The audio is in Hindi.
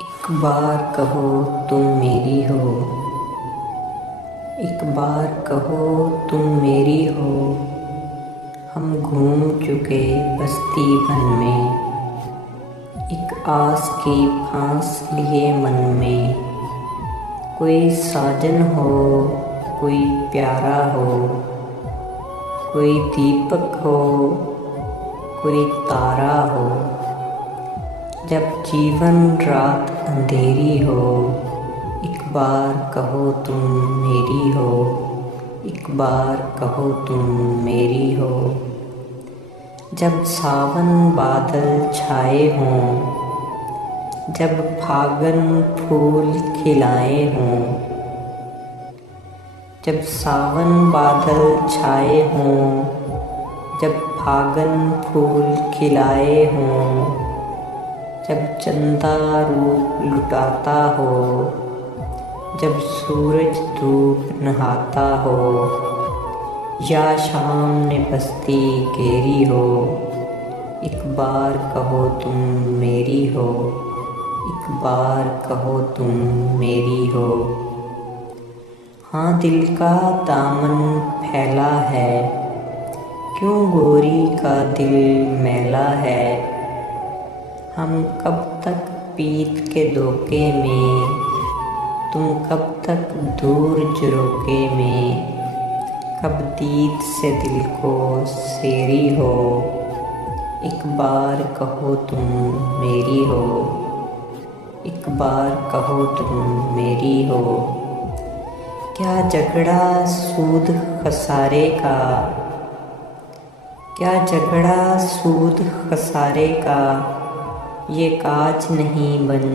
एक बार कहो तुम मेरी हो, एक बार कहो तुम मेरी हो। हम घूम चुके बस्ती वन में, एक आस की फांस लिए मन में। कोई साजन हो, कोई प्यारा हो, कोई दीपक हो, कोई तारा हो। जब जीवन रात अंधेरी हो, एक बार कहो तुम मेरी हो, एक बार कहो तुम मेरी हो। जब सावन बादल छाए हों, जब फागुन फूल खिलाए हों। जब सावन बादल छाए हों, जब फागुन फूल खिलाए हों। जब चंदा रूप लुटाता हो, जब सूरज धूप नहाता हो, या शाम ने बस्ती घेरी हो। एक बार कहो तुम मेरी हो, एक बार कहो तुम मेरी हो। हाँ, दिल का दामन फैला है, क्यों गोरी का दिल मैला है। हम कब तक पीत के धोखे में, तुम कब तक दूर झरोखे में। कब दीद से दिल को सेरी हो, एक बार कहो तुम मेरी हो, एक बार कहो तुम मेरी हो। क्या झगड़ा सूद खसारे का, क्या झगड़ा सूद खसारे का। ये काज नहीं बन